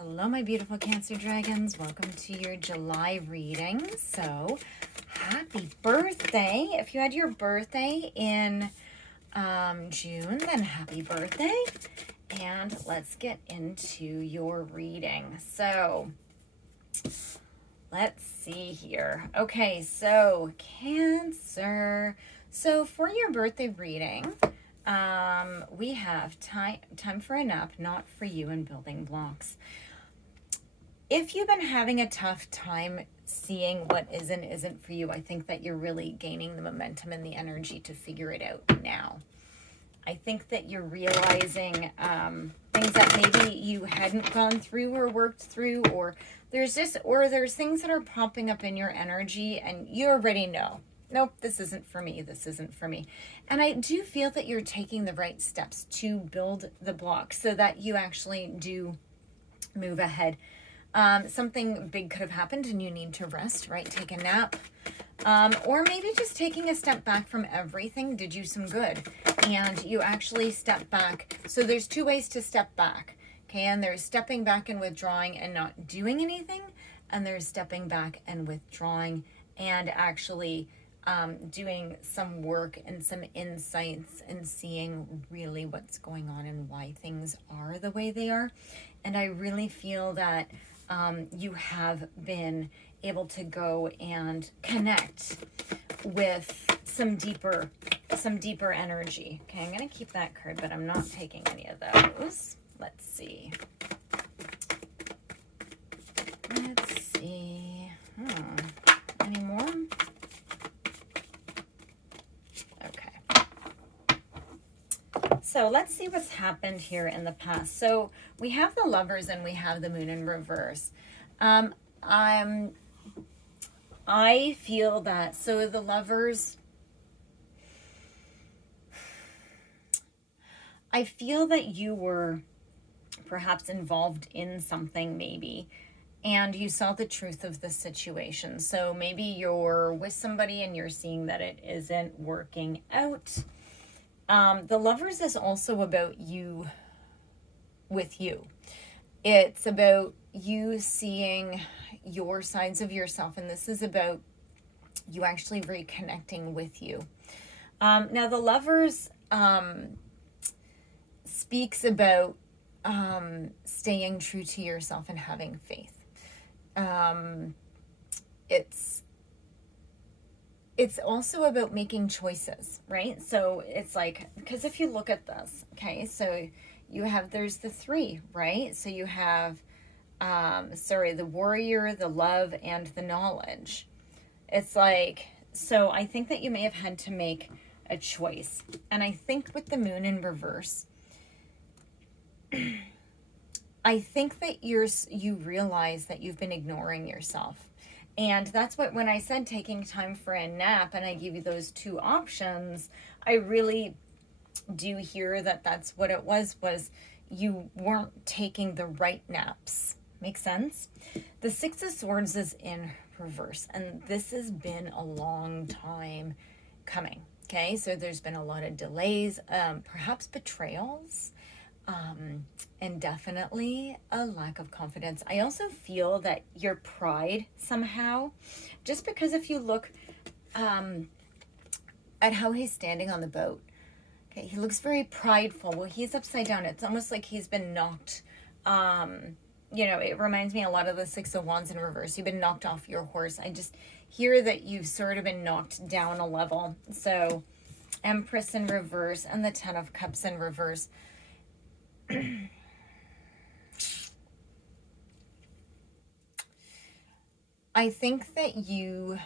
Hello, my beautiful Cancer Dragons. Welcome to your July reading. So, happy birthday. If you had your birthday in June, then happy birthday. And let's get into your reading. So, let's see here. Okay, so Cancer. So, for your birthday reading, we have time for a nap, not for you, and building blocks. If you've been having a tough time seeing what is and isn't for you, I think that you're really gaining the momentum and the energy to figure it out now. I think that you're realizing things that maybe you hadn't gone through or worked through, or there's things that are popping up in your energy and you already know, nope, this isn't for me. This isn't for me. And I do feel that you're taking the right steps to build the blocks so that you actually do move ahead. Something big could have happened and you need to rest, right? Take a nap. Or maybe just taking a step back from everything did you some good. And you actually step back. So there's two ways to step back. Okay, and there's stepping back and withdrawing and not doing anything. And there's stepping back and withdrawing and actually doing some work and some insights and seeing really what's going on and why things are the way they are. And I really feel that you have been able to go and connect with some deeper energy. Okay, I'm going to keep that card, but I'm not taking any of those. Let's see. Let's see. Any more? Okay. So let's see what's happened here in the past. So we have the Lovers and we have the Moon in reverse. I feel that, so the Lovers, I feel that you were perhaps involved in something maybe, and you saw the truth of the situation. So maybe you're with somebody and you're seeing that it isn't working out. The Lovers is also about you with you. It's about you seeing your sides of yourself, and this is about you actually reconnecting with you. Now, the Lovers speaks about staying true to yourself and having faith. It's also about making choices, right? So it's like, because if you look at this, okay, so there's the three, right? So you have, the warrior, the love, and the knowledge. It's like, so I think that you may have had to make a choice. And I think with the Moon in reverse, I think that you realize that you've been ignoring yourself. And that's what, when I said taking time for a nap and I give you those two options, I really do hear that that's what it was you weren't taking the right naps. Make sense? The Six of Swords is in reverse, and this has been a long time coming. Okay, so there's been a lot of delays, perhaps betrayals, and definitely a lack of confidence. I also feel that your pride somehow, just because if you look at how he's standing on the boat, okay, he looks very prideful. Well, he's upside down. It's almost like he's been knocked, it reminds me a lot of the Six of Wands in reverse. You've been knocked off your horse. I just hear that you've sort of been knocked down a level. So Empress in reverse and the Ten of Cups in reverse. I think that you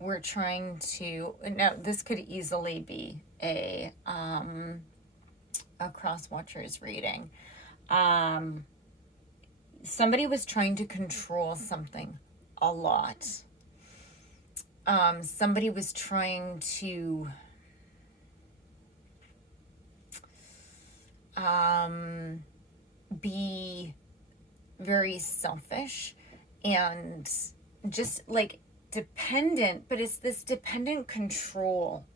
were trying to, now this could easily be a cross-watchers reading. Somebody was trying to control something a lot. Somebody was trying to be very selfish and just like dependent, but it's this dependent control.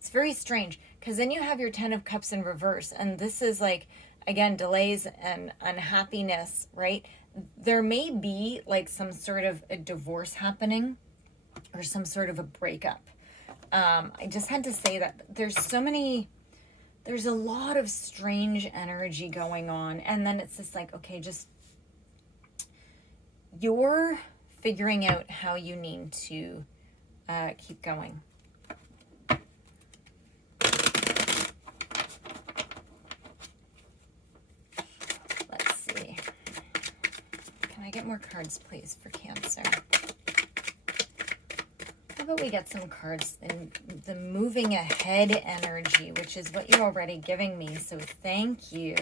It's very strange because then you have your Ten of Cups in reverse, and this is like again, delays and unhappiness, right? There may be like some sort of a divorce happening or some sort of a breakup. I just had to say that there's a lot of strange energy going on. And then it's just like, okay, just you're figuring out how you need to keep going. Let's see. Can I get more cards, please, for Cancer? How about we get some cards in the moving ahead energy, which is what you're already giving me. So thank you.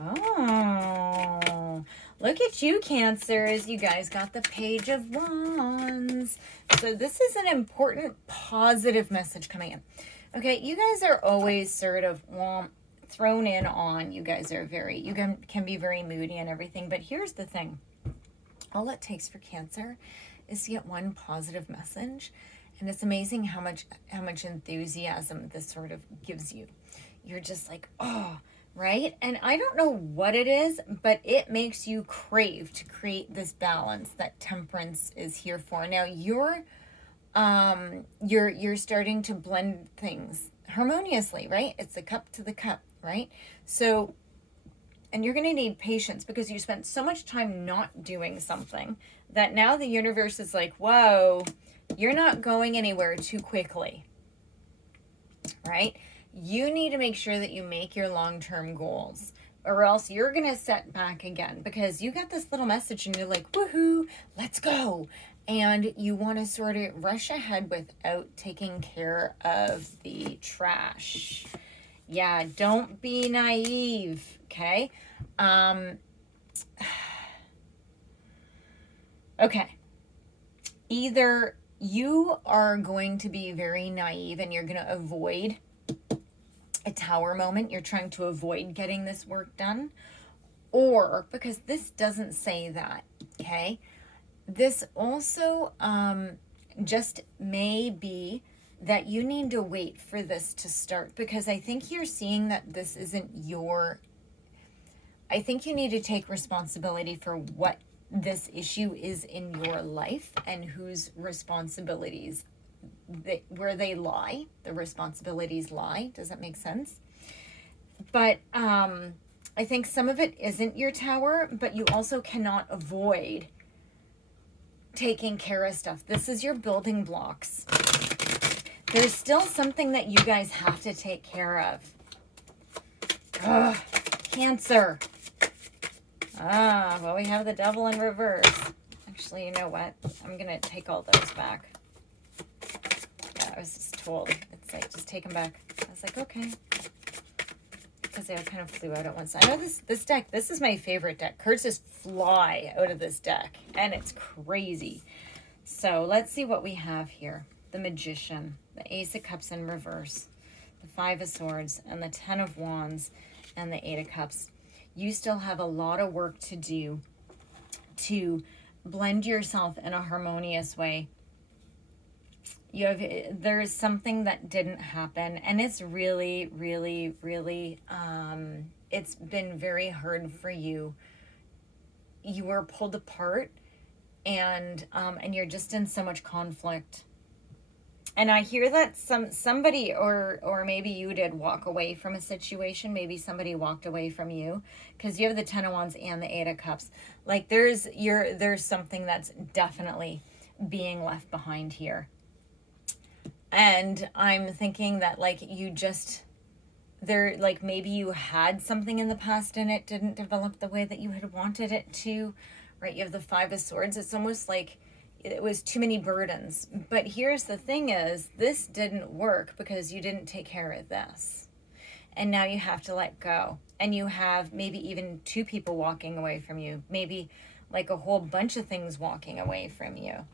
Oh, look at you, Cancers. You guys got the Page of Wands. So this is an important positive message coming in. Okay, you guys are always sort of, well, thrown in on. You guys are you can be very moody and everything. But here's the thing. All it takes for Cancer is to get one positive message. And it's amazing how much enthusiasm this sort of gives you. You're just like, oh, right? And I don't know what it is, but it makes you crave to create this balance that Temperance is here for. Now you're starting to blend things harmoniously, right? It's the cup to the cup, right? So, and you're going to need patience because you spent so much time not doing something that now the universe is like, whoa, you're not going anywhere too quickly, right? You need to make sure that you make your long-term goals, or else you're going to set back again because you got this little message and you're like, woohoo, let's go. And you want to sort of rush ahead without taking care of the trash. Yeah, don't be naive, okay? Okay. Either you are going to be very naive and you're going to avoid a tower moment. You're trying to avoid getting this work done. Or, because this doesn't say that, okay? This also just may be that you need to wait for this to start, because I think you're seeing that this isn't I think you need to take responsibility for what this issue is in your life and whose responsibilities, where they lie, the responsibilities lie. Does that make sense? But I think some of it isn't your tower, but you also cannot avoid taking care of stuff. This is your building blocks. There's still something that you guys have to take care of. Ugh, Cancer. Well, we have the Devil in reverse. Actually, you know what? I'm going to take all those back. Yeah, I was just told. It's like, just take them back. I was like, okay. Because they all kind of flew out at once. I know this deck, this is my favorite deck. Cards just fly out of this deck. And it's crazy. So, let's see what we have here. The Magician. The Ace of Cups in reverse. The Five of Swords. And the Ten of Wands. And the Eight of Cups. You still have a lot of work to do to blend yourself in a harmonious way. There's something that didn't happen, and it's really, really, really, it's been very hard for you. You were pulled apart, and you're just in so much conflict. And I hear that somebody or maybe you did walk away from a situation. Maybe somebody walked away from you because you have the Ten of Wands and the Eight of Cups. Like there's something that's definitely being left behind here. And I'm thinking that like maybe you had something in the past and it didn't develop the way that you had wanted it to, right? You have the Five of Swords. It's almost like it was too many burdens. But here's the thing is, this didn't work because you didn't take care of this. And now you have to let go. And you have maybe even two people walking away from you. Maybe like a whole bunch of things walking away from you.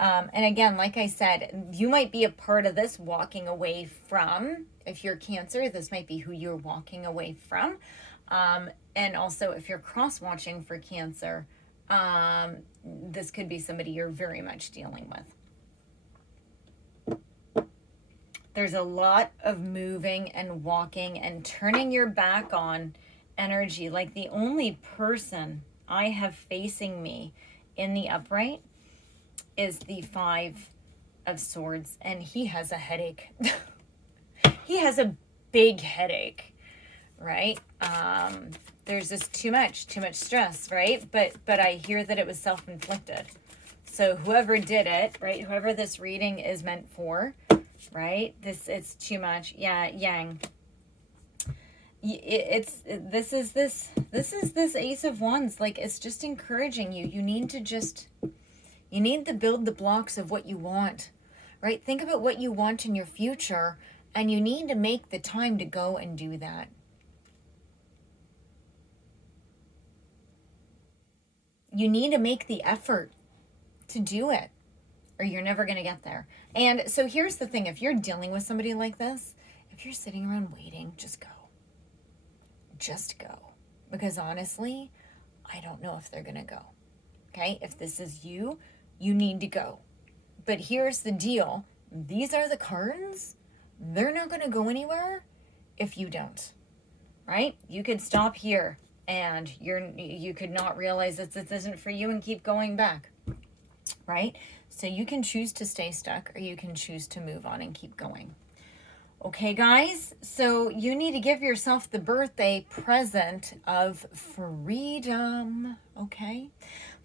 And again, like I said, you might be a part of this walking away from. If you're Cancer, this might be who you're walking away from. And also if you're cross-watching for Cancer, this could be somebody you're very much dealing with. There's a lot of moving and walking and turning your back on energy. Like the only person I have facing me in the upright is the Five of Swords, and he has a headache. He has a big headache, right? There's just too much stress, right? But I hear that it was self-inflicted. So whoever did it, right? Whoever this reading is meant for, right? It's too much. Yeah, Yang. This is this Ace of Wands. Like, it's just encouraging you. You need to build the blocks of what you want, right? Think about what you want in your future, and you need to make the time to go and do that. You need to make the effort to do it, or you're never going to get there. And so here's the thing. If you're dealing with somebody like this, if you're sitting around waiting, just go. Just go. Because honestly, I don't know if they're going to go. Okay? If this is you, you need to go. But here's the deal. These are the cards. They're not going to go anywhere if you don't. Right? You could stop here and you could not realize that this isn't for you and keep going back. Right? So you can choose to stay stuck, or you can choose to move on and keep going. Okay, guys, so you need to give yourself the birthday present of freedom, okay?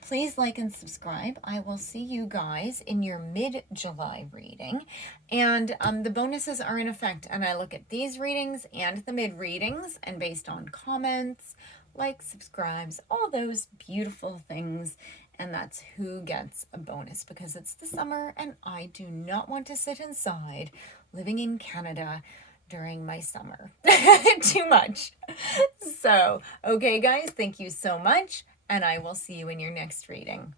Please like and subscribe. I will see you guys in your mid-July reading. And the bonuses are in effect, and I look at these readings and the mid-readings, and based on comments, likes, subscribes, all those beautiful things, and that's who gets a bonus, because it's the summer and I do not want to sit inside living in Canada during my summer. Too much. So, okay, guys, thank you so much, and I will see you in your next reading.